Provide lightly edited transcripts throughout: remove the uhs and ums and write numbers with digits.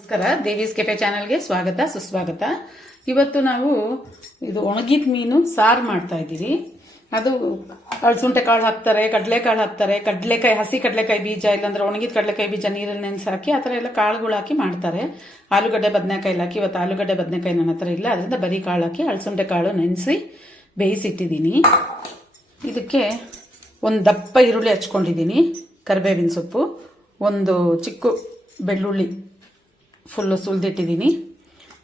ನಮಸ್ಕಾರ, ದೇವೀಸ್ ಕೆಫೆ ಚಾನೆಲ್ಗೆ ಸ್ವಾಗತ ಸುಸ್ವಾಗತ. ಇವತ್ತು ನಾವು ಇದು ಒಣಗಿದ ಮೀನು ಸಾರು ಮಾಡ್ತಾ ಇದ್ದೀವಿ. ಅದು ಅಳಸುಂಟೆ ಕಾಳು ಹಾಕ್ತಾರೆ, ಕಡಲೆಕಾಳು ಹಾಕ್ತಾರೆ, ಹಸಿ ಕಡಲೆಕಾಯಿ ಬೀಜ, ಇಲ್ಲಾಂದ್ರೆ ಒಣಗಿದ ಕಡಲೆಕಾಯಿ ಬೀಜ ನೀರಲ್ಲಿ ನೆನೆಸಿ ಹಾಕಿ ಆ ಥರ ಎಲ್ಲ ಕಾಳುಗಳು ಹಾಕಿ ಮಾಡ್ತಾರೆ. ಆಲೂಗಡ್ಡೆ ಬದನೆಕಾಯಿ ಹಾಕಿ, ಇವತ್ತು ಆಲೂಗಡ್ಡೆ ಬದನೆಕಾಯಿ ನನ್ನ ಹತ್ರ ಇಲ್ಲ, ಅದರಿಂದ ಬರೀ ಕಾಳು ಹಾಕಿ ಅಳಸುಂಟೆ ಕಾಳು ನೆನೆಸಿ ಬೇಯಿಸಿಟ್ಟಿದ್ದೀನಿ. ಇದಕ್ಕೆ ಒಂದು ದಪ್ಪ ಈರುಳ್ಳಿ ಹಚ್ಕೊಂಡಿದ್ದೀನಿ, ಕರಿಬೇವಿನ ಸೊಪ್ಪು, ಒಂದು ಚಿಕ್ಕ ಬೆಳ್ಳುಳ್ಳಿ ಫುಲ್ಲು ಸುಲಿದಿಟ್ಟಿದ್ದೀನಿ,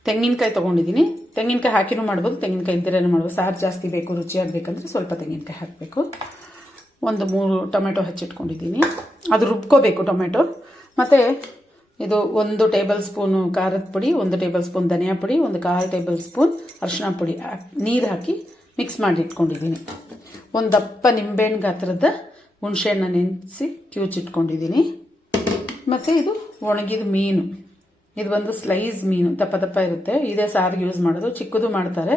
ತೆಂಗಿನಕಾಯಿ ತೊಗೊಂಡಿದ್ದೀನಿ. ತೆಂಗಿನಕಾಯಿ ಹಾಕಿನೂ ಮಾಡ್ಬೋದು, ತೆಂಗಿನಕಾಯಿ ಇದ್ದಿರೇನು ಮಾಡ್ಬೋದು. ಸಾರು ಜಾಸ್ತಿ ಬೇಕು, ರುಚಿಯಾಗಬೇಕಂದ್ರೆ ಸ್ವಲ್ಪ ತೆಂಗಿನಕಾಯಿ ಹಾಕಬೇಕು. ಒಂದು 3 ಟೊಮೆಟೊ ಹಚ್ಚಿಟ್ಕೊಂಡಿದ್ದೀನಿ, ಅದು ರುಬ್ಕೋಬೇಕು ಟೊಮೆಟೊ. ಮತ್ತು ಇದು 1 ಟೇಬಲ್ ಸ್ಪೂನು ಖಾರದ ಪುಡಿ, 1 ಟೇಬಲ್ ಸ್ಪೂನ್ ಧನಿಯಾ ಪುಡಿ, 1/4 ಟೇಬಲ್ ಸ್ಪೂನ್ ಅರಿಶಿನ ಪುಡಿ ನೀರು ಹಾಕಿ ಮಿಕ್ಸ್ ಮಾಡಿ ಇಟ್ಕೊಂಡಿದ್ದೀನಿ. ಒಂದು ದಪ್ಪ ನಿಂಬೆಹಣ್ಣು ಗಾತ್ರದ ಹುಣಸೆಹಣ್ಣು ನೆನೆಸಿ ಕ್ಯೂಚಿಟ್ಕೊಂಡಿದ್ದೀನಿ. ಮತ್ತು ಇದು ಒಣಗಿದ ಮೀನು, ಇದು ಒಂದು ಸ್ಲೈಸ್ ಮೀನು, ದಪ್ಪ ಇರುತ್ತೆ. ಇದೇ ಸಾರಿಗೆ ಯೂಸ್ ಮಾಡೋದು, ಚಿಕ್ಕದು ಮಾಡ್ತಾರೆ.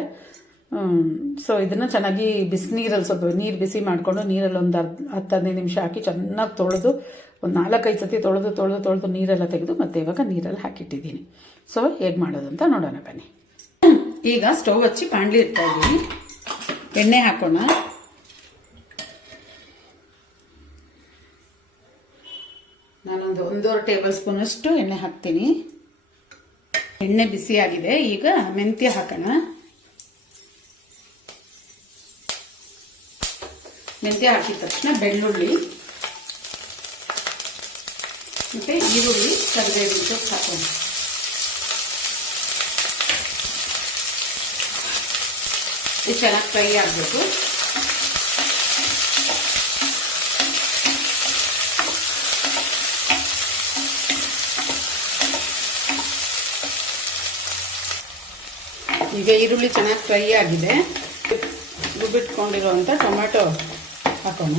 ಸೊ ಇದನ್ನು ಚೆನ್ನಾಗಿ ಬಿಸಿನೀರಲ್ಲಿ ಸ್ವಲ್ಪ ನೀರು ಬಿಸಿ ಮಾಡಿಕೊಂಡು ನೀರಲ್ಲಿ ಒಂದು 10-15 ನಿಮಿಷ ಹಾಕಿ ಚೆನ್ನಾಗಿ ತೊಳೆದು ಒಂದು 4-5 ಸತಿ ತೊಳೆದು ನೀರೆಲ್ಲ ತೆಗೆದು ಮತ್ತೆ ಇವಾಗ ನೀರಲ್ಲಿ ಹಾಕಿಟ್ಟಿದ್ದೀನಿ. ಸೊ ಹೇಗೆ ಮಾಡೋದು ಅಂತ ನೋಡೋಣ ಬನ್ನಿ. ಈಗ ಸ್ಟವ್ ಹಚ್ಚಿ ಬಾಣಲಿ ಇಡ್ತಾ ಇದ್ದೀನಿ, ಎಣ್ಣೆ ಹಾಕೋಣ. ನಾನೊಂದು 1.5 ಟೇಬಲ್ ಸ್ಪೂನ್ ಅಷ್ಟು ಎಣ್ಣೆ ಹಾಕ್ತೀನಿ. ಎಣ್ಣೆ ಬಿಸಿಯಾಗಿದೆ, ಈಗ ಮೆಂತ್ಯ ಹಾಕೋಣ. ಮೆಂತ್ಯ ಹಾಕಿದ ತಕ್ಷಣ ಬೆಳ್ಳುಳ್ಳಿ ಮತ್ತೆ ಈರುಳ್ಳಿ, ಕರಿಬೇವಿನ ಸೊಪ್ಪು ಹಾಕೋಣ. ಇದು ಚೆನ್ನಾಗಿ ಫ್ರೈ ಆಗಬೇಕು. ಈಗ ಈರುಳ್ಳಿ ಚೆನ್ನಾಗಿ ಫ್ರೈ ಆಗಿದೆ, ರುಬ್ಬಿಟ್ಕೊಂಡಿರುವಂಥ ಟೊಮೆಟೊ ಹಾಕೋಣ.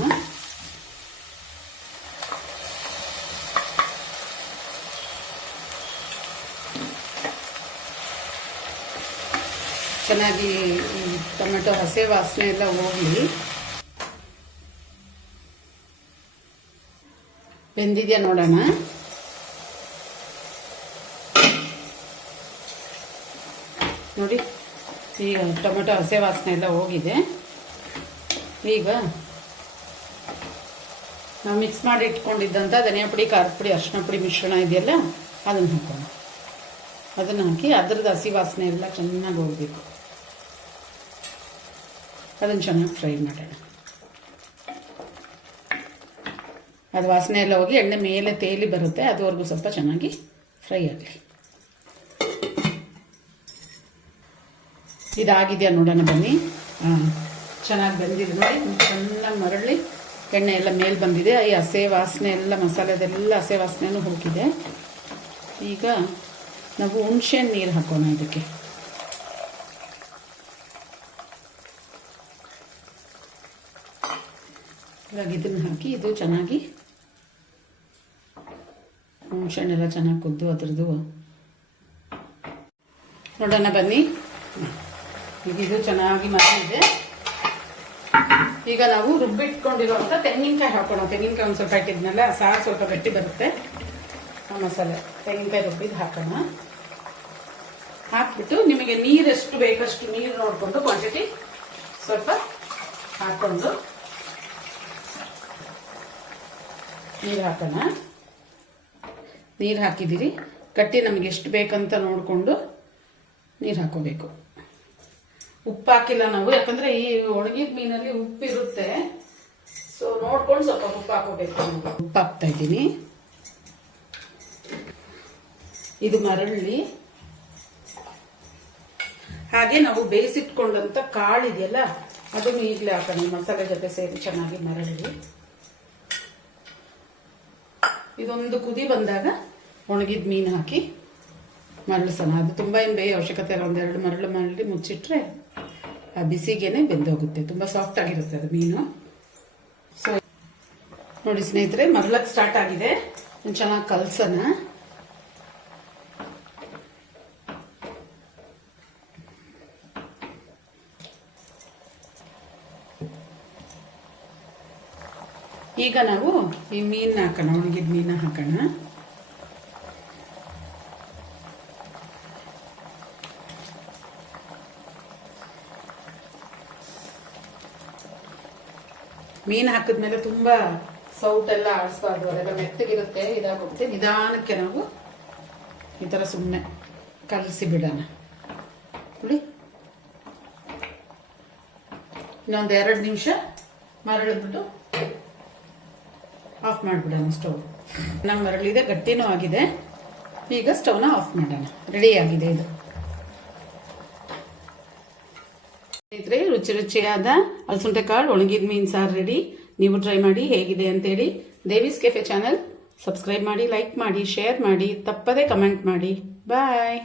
ಚೆನ್ನಾಗಿ ಟೊಮೆಟೊ ಹಸಿ ವಾಸನೆ ಎಲ್ಲ ಹೋಗಲಿ. ಬೆಂದಿದೆಯಾ ನೋಡೋಣ. ನೋಡಿ, ಈಗ ಟೊಮೆಟೊ ಹಸಿ ವಾಸನೆ ಎಲ್ಲ ಹೋಗಿದೆ. ಈಗ ನಾವು ಮಿಕ್ಸ್ ಮಾಡಿ ಇಟ್ಕೊಂಡಿದ್ದಂಥ ಧನಿಯಾ ಪುಡಿ, ಖಾರದ ಪುಡಿ, ಅರಿಶಿನ ಪುಡಿ ಮಿಶ್ರಣ ಇದೆಯಲ್ಲ, ಅದನ್ನು ಹಾಕೋಣ. ಅದನ್ನು ಹಾಕಿ ಅದರದ್ದು ಹಸಿ ವಾಸನೆ ಎಲ್ಲ ಚೆನ್ನಾಗಿ ಹೋಗಬೇಕು. ಅದನ್ನು ಚೆನ್ನಾಗಿ ಫ್ರೈ ಮಾಡೋಣ. ಅದು ವಾಸನೆ ಎಲ್ಲ ಹೋಗಿ ಎಣ್ಣೆ ಮೇಲೆ ತೇಲಿ ಬರುತ್ತೆ, ಅದುವರೆಗೂ ಸ್ವಲ್ಪ ಚೆನ್ನಾಗಿ ಫ್ರೈ ಆಗಲಿ. ಇದಾಗಿದೆಯಾ ನೋಡೋಣ ಬನ್ನಿ. ಚೆನ್ನಾಗಿ ಬಂದಿದೆ ನೋಡಿ, ಚೆನ್ನಾಗಿ ಮರಳಿ ಎಣ್ಣೆ ಎಲ್ಲ ಮೇಲೆ ಬಂದಿದೆ. ಈ ಹಸೆ ವಾಸನೆ ಎಲ್ಲ, ಮಸಾಲೆದೆಲ್ಲ ಹಸೆ ವಾಸನೆನೂ ಹೋಗಿದೆ. ಈಗ ನಾವು ಹುಣಸೆಹಣ್ಣು ನೀರು ಹಾಕೋಣ ಇದಕ್ಕೆ. ಇವಾಗ ಇದನ್ನು ಹಾಕಿ ಇದು ಚೆನ್ನಾಗಿ ಹುಣಸೆಹಣ್ಣೆಲ್ಲ ಚೆನ್ನಾಗಿ ಕುದ್ದು ಅದ್ರದ್ದು ನೋಡೋಣ ಬನ್ನಿ. ಈಗ ಇದು ಚೆನ್ನಾಗಿ ಮರಳಿದೆ. ಈಗ ನಾವು ರುಬ್ಬಿಟ್ಕೊಂಡಿರುವಂಥ ತೆಂಗಿನಕಾಯಿ ಹಾಕೋಣ. ತೆಂಗಿನಕಾಯಿ ಒಂದು ಸ್ವಲ್ಪ ಇಟ್ಟಿದ್ಮೇಲೆ ಸಾರು ಸ್ವಲ್ಪ ಗಟ್ಟಿ ಬರುತ್ತೆ. ಆ ಮಸಾಲೆ ತೆಂಗಿನಕಾಯಿ ರುಬ್ಬಿದ್ದು ಹಾಕೋಣ. ಹಾಕ್ಬಿಟ್ಟು ನಿಮಗೆ ನೀರೆಷ್ಟು ಬೇಕಷ್ಟು ನೀರು ನೋಡಿಕೊಂಡು ಕ್ವಾಂಟಿಟಿ ಸ್ವಲ್ಪ ಹಾಕ್ಕೊಂಡು ನೀರು ಹಾಕೋಣ. ನೀರು ಹಾಕಿದ್ದೀರಿ, ಗಟ್ಟಿ ನಮಗೆ ಎಷ್ಟು ಬೇಕಂತ ನೋಡಿಕೊಂಡು ನೀರು ಹಾಕೋಬೇಕು. ಉಪ್ಪು ಹಾಕಿಲ್ಲ ನಾವು, ಯಾಕಂದ್ರೆ ಈ ಒಣಗಿದ ಮೀನಲ್ಲಿ ಉಪ್ಪಿರುತ್ತೆ. ಸೊ ನೋಡ್ಕೊಂಡು ಸ್ವಲ್ಪ ಉಪ್ಪು ಹಾಕೋಬೇಕು. ಉಪ್ಪು ಹಾಕ್ತಾ ಇದ್ದೀನಿ. ಇದು ಮರಳಿ. ಹಾಗೆ ನಾವು ಬೇಯಿಸಿಟ್ಕೊಂಡಂತ ಕಾಳು ಇದೆಯಲ್ಲ, ಅದನ್ನು ಈಗಲೇ ಹಾಕೋಣ. ಮಸಾಲೆ ಜೊತೆ ಸೇರಿ ಚೆನ್ನಾಗಿ ಮರಳಿ. ಇದೊಂದು ಕುದಿ ಬಂದಾಗ ಒಣಗಿದ ಮೀನು ಹಾಕಿ ಮರಳಿಸೋಣ. ಅದು ತುಂಬ ಏನು ಬೇಯೋ ಅವಶ್ಯಕತೆ ಇಲ್ಲ, 1-2 ಮರಳು ಮಾಡಿ ಮುಚ್ಚಿಟ್ರೆ ಆ ಬಿಸಿಗೇನೆ ಬೆಂದೋಗುತ್ತೆ. ತುಂಬ ಸಾಫ್ಟ್ ಆಗಿರುತ್ತೆ ಅದು ಮೀನು. ಸೊ ನೋಡಿ ಸ್ನೇಹಿತರೆ, ಮರಳಕ್ಕೆ ಸ್ಟಾರ್ಟ್ ಆಗಿದೆ. ಚೆನ್ನಾಗಿ ಕಲಸೋಣ. ಈಗ ನಾವು ಈ ಮೀನು ಹಾಕೋಣ, ಒಣಗಿದ ಮೀನ ಹಾಕೋಣ. ಮೀನು ಹಾಕಿದ್ಮೇಲೆ ತುಂಬಾ ಸೌಟೆಲ್ಲ ಆಡಿಸ್ಬಾರ್ದು, ಅದೆಲ್ಲ ಮೆತ್ತಗಿರುತ್ತೆ, ಇದಾಗುತ್ತೆ. ನಿಧಾನಕ್ಕೆ ನಾವು ಈ ಥರ ಸುಮ್ಮನೆ ಕಲಸಿ ಬಿಡೋಣ. ನೋಡಿ, ಇನ್ನೊಂದು 2 ನಿಮಿಷ ಮರಳಿದ್ಬಿಟ್ಟು ಆಫ್ ಮಾಡಿಬಿಡೋಣ ಸ್ಟವ್. ನಮ್ಮ ಮರಳಿದೆ, ಗಟ್ಟಿನೂ ಆಗಿದೆ. ಈಗ ಸ್ಟವ್ನ ಆಫ್ ಮಾಡೋಣ. ರೆಡಿ ಆಗಿದೆ ಇದು. ಸ್ನೇಹಿತರೆ, ರುಚಿ ರುಚಿಯಾದ ಅಲಸಂದೆ ಕಾಳು ಒಣಗಿದ ಮೀನು ಸಾರು ರೆಡಿ. ನೀವು ಟ್ರೈ ಮಾಡಿ ಹೇಗಿದೆ ಅಂತೇಳಿ. ದೇವೀಸ್ ಕೆಫೆ ಚಾನಲ್ ಸಬ್ಸ್ಕ್ರೈಬ್ ಮಾಡಿ, ಲೈಕ್ ಮಾಡಿ, ಶೇರ್ ಮಾಡಿ, ತಪ್ಪದೇ ಕಮೆಂಟ್ ಮಾಡಿ. ಬಾಯ್.